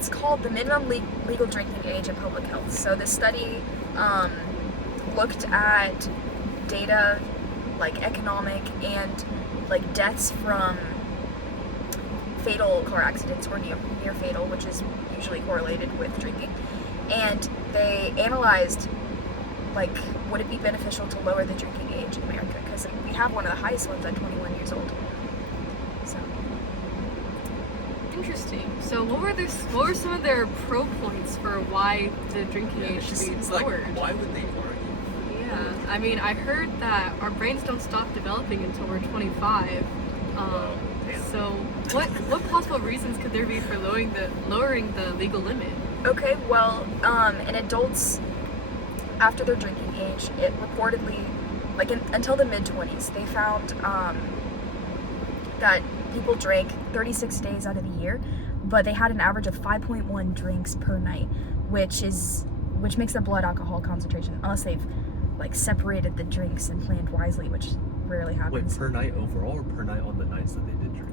it's called the minimum legal drinking age in public health. So this study looked at data like economic and like deaths from fatal car accidents or near fatal, which is usually correlated with drinking. And they analyzed, like, would it be beneficial to lower the drinking age in America? Because we have one of the highest ones at 21 years old. So. Interesting. So what were some of their pro points for why the drinking age should be lowered? Like, why would they argue? Yeah, I mean, I heard that our brains don't stop developing until we're 25. So what possible reasons could there be for lowering the legal limit? Okay, well, in adults, after their drinking age, it reportedly, like until the mid-20s, they found that people drank 36 days out of the year, but they had an average of 5.1 drinks per night, which makes their blood alcohol concentration, unless they've like separated the drinks and planned wisely, which rarely happens. Wait, per night overall or per night on the nights that they did drink?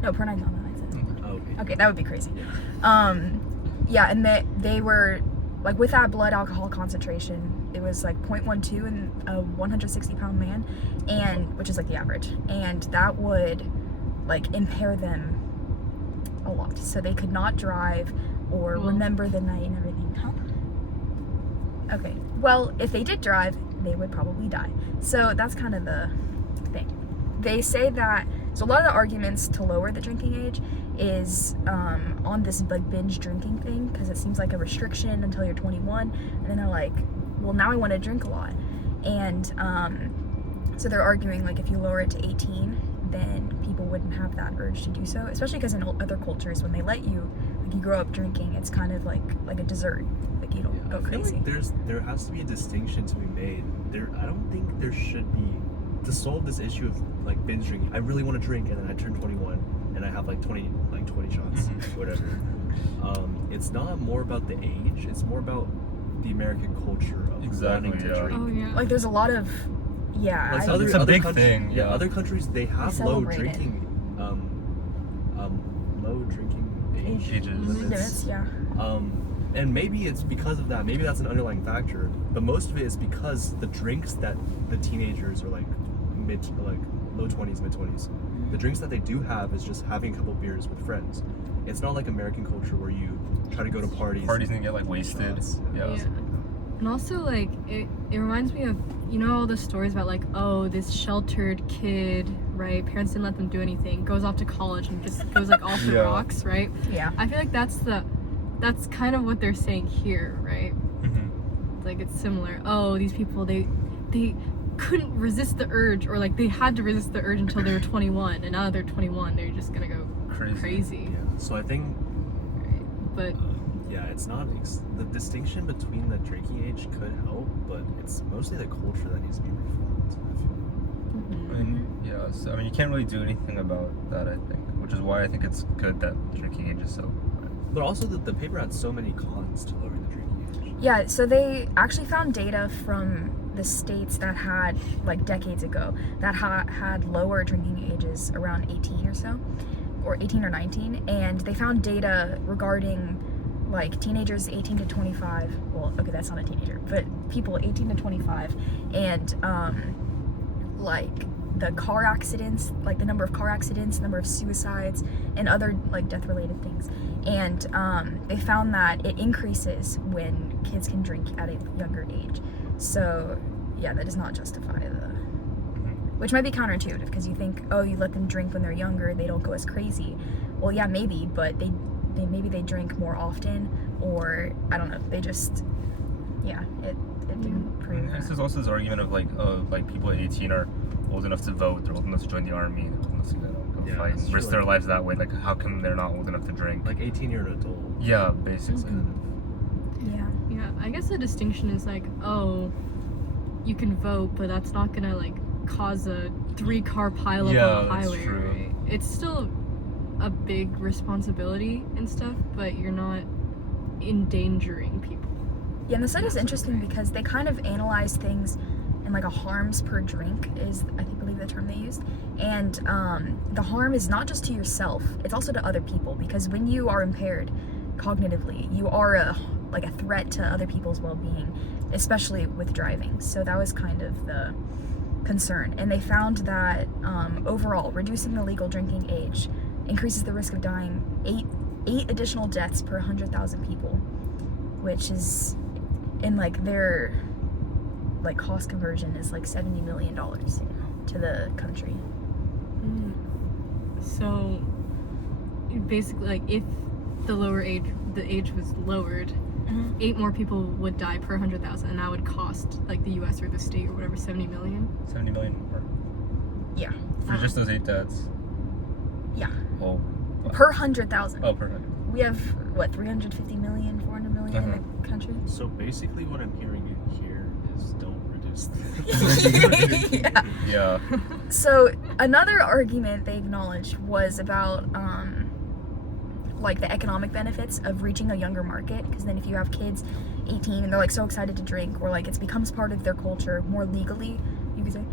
No, per night on the nights. Oh, okay. Okay, that would be crazy. Yeah. Yeah, and they were, like, with that blood alcohol concentration, it was like 0.12 in a 160-pound man, and which is like the average, and that would like impair them a lot, so they could not drive or remember the night and everything. Huh? Okay, well, if they did drive, they would probably die. So that's kind of the thing. They say that, so a lot of the arguments to lower the drinking age is on this like binge drinking thing, because it seems like a restriction until you're 21, and then they're like, well, now I want to drink a lot, and so they're arguing like if you lower it to 18, then people wouldn't have that urge to do so, especially because in other cultures, when they let you, like, you grow up drinking, it's kind of like a dessert, like you don't go crazy. I feel like there has to be a distinction to be made. I don't think there should be, to solve this issue of like binge drinking. I really want to drink, and then I turn 21 and I have like 20 shots, whatever. It's not more about the age; it's more about the American culture of wanting to drink. Oh yeah. Like there's a lot of Like it's a big thing. Yeah, other countries they have low drinking ages. limits. Yeah. And maybe it's because of that. Maybe that's an underlying factor. But most of it is because the drinks that the teenagers are like low 20s, mid 20s, the drinks that they do have is just having a couple beers with friends. It's not like American culture where you try to go to parties And get like wasted. Yeah. And also, like, it reminds me of, you know, all the stories about, like, oh, this sheltered kid, right? Parents didn't let them do anything, goes off to college and just goes, like, off the rocks, right? Yeah. I feel like that's kind of what they're saying here, right? Mm-hmm. Like, it's similar. Oh, these people, they couldn't resist the urge, or, like, they had to resist the urge until they were 21, and now that they're 21, they're just gonna go crazy. Yeah. So I think... Right. But... yeah, it's not the distinction between the drinking age could help, but it's mostly the culture that needs to be reformed, I feel. I mean, yeah, so I mean, you can't really do anything about that, I think, which is why I think it's good that drinking age is so high. But also the paper had so many cons to lowering the drinking age. Yeah, so they actually found data from the states that had, like, decades ago, that had lower drinking ages around 18 or so, or 18 or 19, and they found data regarding like teenagers 18 to 25, well, okay, that's not a teenager, but people 18 to 25, and like the car accidents, like the number of car accidents, number of suicides, and other like death related things. And they found that it increases when kids can drink at a younger age. So yeah, that does not justify which might be counterintuitive, because you think, oh, you let them drink when they're younger, they don't go as crazy. Well, yeah, maybe, but maybe they drink more often, or I don't know, they just, yeah, it didn't prove that. There's also this argument of like people at 18 are old enough to vote, they're old enough to join the army, they're old enough to go fight and risk their lives that way. Like, how come they're not old enough to drink? Like 18, you're an adult. Yeah, basically. Yeah, I guess the distinction is like, oh, you can vote, but that's not gonna like cause a 3-car pileup on the highway, right? It's still a big responsibility and stuff, but you're not endangering people. Yeah, and the study is interesting because they kind of analyze things in like a harms per drink is, I believe the term they used. And the harm is not just to yourself, it's also to other people, because when you are impaired, cognitively. You are a threat to other people's well-being, especially with driving. So that was kind of the concern. And they found that overall, reducing the legal drinking age increases the risk of dying 8 additional deaths per 100,000 people, which is in their cost conversion is $70 million to the country. So basically, if the age was lowered, 8 more people would die per 100,000, and that would cost the U.S. or the state or whatever 70 million. 70 million more. Yeah. For just those 8 deaths. Yeah. Oh. Per 100,000. Oh, per 100. We have 350 million, 400 million in the country. So basically, what I'm hearing here is don't reduce the Yeah. So another argument they acknowledged was about the economic benefits of reaching a younger market, because then if you have kids 18 and they're so excited to drink, or it becomes part of their culture more legally, you could say,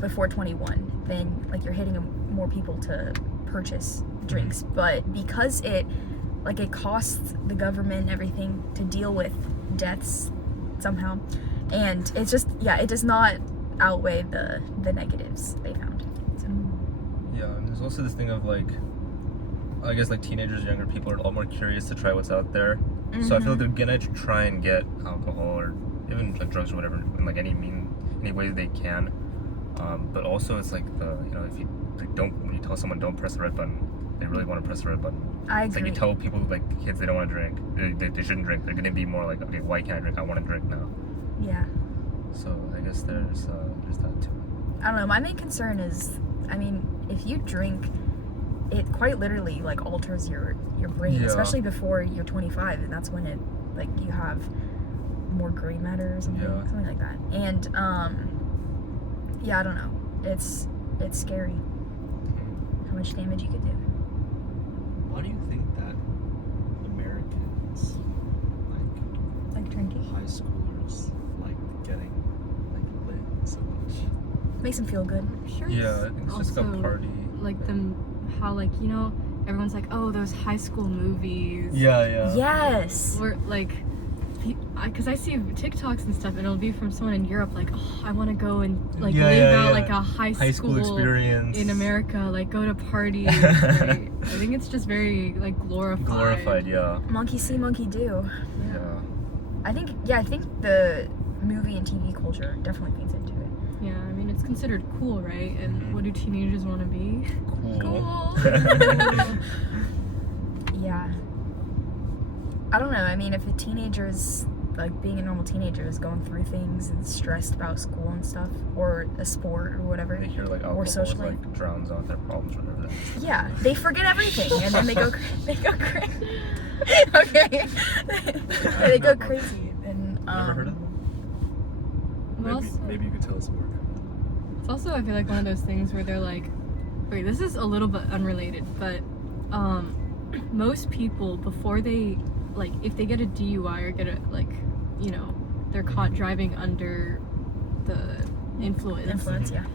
before 21, then you're hitting more people to purchase drinks. But because it costs the government and everything to deal with deaths somehow, and it's just it does not outweigh the negatives they found. So. Yeah, and there's also this thing of I guess teenagers, younger people are a lot more curious to try what's out there. So I feel they're gonna try and get alcohol or even drugs or whatever in any way they can. But also it's if you when you tell someone don't press the red button, they really want to press the red button. I agree. agree. You tell people kids they don't want to drink, they shouldn't drink. They're gonna be more okay, why can't I drink? I want to drink now. Yeah. So I guess there's that too. I don't know. My main concern is, if you drink, it quite literally alters your brain, especially before you're 25, and that's when it you have more gray matter or something like that. And I don't know. It's scary how much damage you could do. Why do you think that Americans Like drinking? high schoolers getting lit so much? Makes them feel good. I'm sure Yeah, I think it's just a also, party. How everyone's oh, those high school movies. Yeah. Yes. Or because I see TikToks and stuff, and it'll be from someone in Europe, oh, I want to go and live out a high school experience in America, go to parties. Right? I think it's just very glorified. Glorified, yeah. Monkey see, monkey do. Yeah. I think the movie and TV culture definitely feeds into it. Yeah, it's considered cool, right? And what do teenagers want to be? Cool. Yeah. I don't know. If a teenager is being a normal teenager is going through things and stressed about school and stuff, or a sport or whatever, They hear alcohol or social life, drowns out their problems or whatever. yeah, they forget everything and then they go crazy. Okay. They go crazy and Never heard of them? Maybe you could tell us more. It's also, I feel one of those things where they're wait, this is a little bit unrelated, but most people, before they if they get a DUI or get they're caught driving under the influence. Yeah.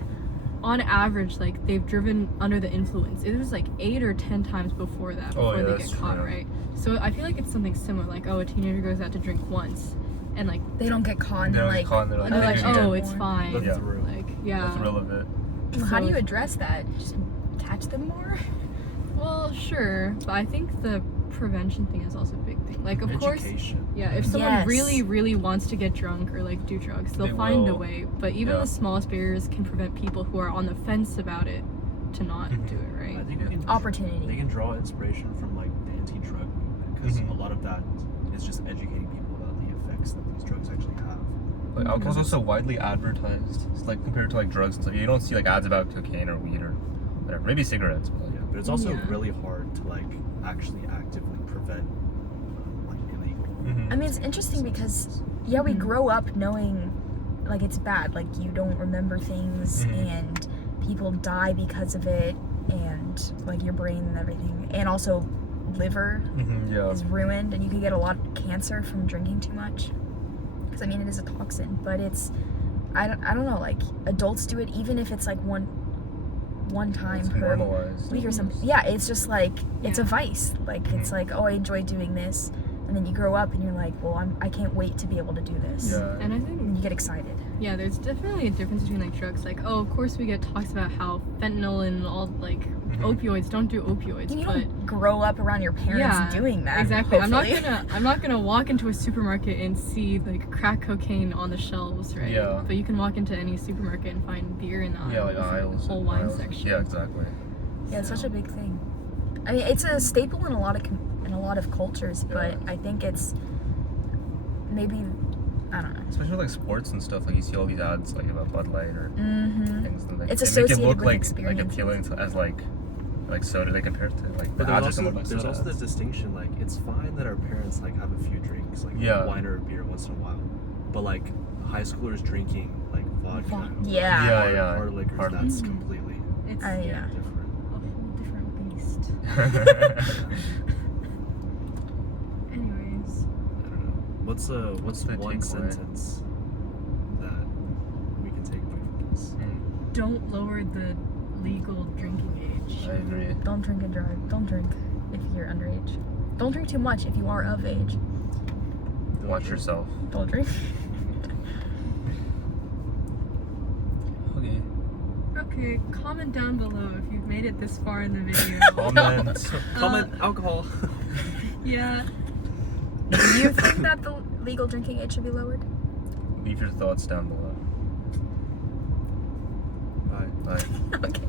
On average, they've driven under the influence. It was 8 or 10 times before that, before they get caught, right? So I feel it's something similar. A teenager goes out to drink once, and they don't get caught, and they're oh, it's fine. That's the rule. That's the real of it. Well, how do you address that? Just catch them more? Well, sure, but I think the prevention thing is also a big thing. Of course, Education. yeah, if someone really, really wants to get drunk or do drugs, they'll find a way. But even the smallest barriers can prevent people who are on the fence about it to not do it, right? I think Opportunity. They can draw inspiration from the anti-drug movement, because a lot of that is just educating people about the effects that these drugs actually have. Alcohol's also widely advertised. It's compared to drugs and stuff. You don't see ads about cocaine or weed or whatever. Maybe cigarettes, but but it's also really hard to actually actively prevent illegal. It's interesting because we grow up knowing it's bad. You don't remember things and people die because of it, and your brain and everything, and also liver is ruined, and you can get a lot of cancer from drinking too much. Because it is a toxin, but it's I don't know. Adults do it, even if it's one time It's per normalized. week or something. Yeah, it's just like it's a Yeah. vice. Like it's like, oh, I enjoy doing this, and then you grow up and you're like, well, I can't wait to be able to do this. Yeah. And I think And you get excited. yeah, there's definitely a difference between like drugs. Like, oh, of course we get talks about how fentanyl and all like opioids, don't do opioids, You but don't grow up around your parents yeah, doing that. exactly. Hopefully. I'm not gonna walk into a supermarket and see like crack cocaine on the shelves, right? Yeah. But you can walk into any supermarket and find beer in the Yeah, aisles, like aisles. whole and wine aisles. section. Yeah, exactly. Yeah, it's such a big thing. I mean, it's a staple in a lot of cultures, but I think it's maybe, I don't know. Especially like sports and stuff. Like you see all these ads like about Bud Light or Mm-hmm. things. And, like, It's they make associated it look with like experiences. appealing to, as like soda. They compare it to like But the ads are there's similar also, to there's soda also this ads. distinction, like, it's fine that our parents, like, have a few drinks, like, Yeah. wine or beer once in a while. But, like, high schoolers drinking, like, vodka Yeah. Yeah, yeah. hard liquors, Hard that's liquors. completely It's Yeah. different. a whole different beast. Anyways, I don't know. What's the one takeaway? sentence that we can take away from this? don't lower the legal drinking age. I agree. Don't drink and drive. Don't drink if you're underage. Don't drink too much if you are of age. Watch yourself. Don't drink. Okay. Okay, comment down below if you've made it this far in the video. Comment alcohol. Yeah. Do you think that the legal drinking age should be lowered? Leave your thoughts down below. Bye. Bye. Okay.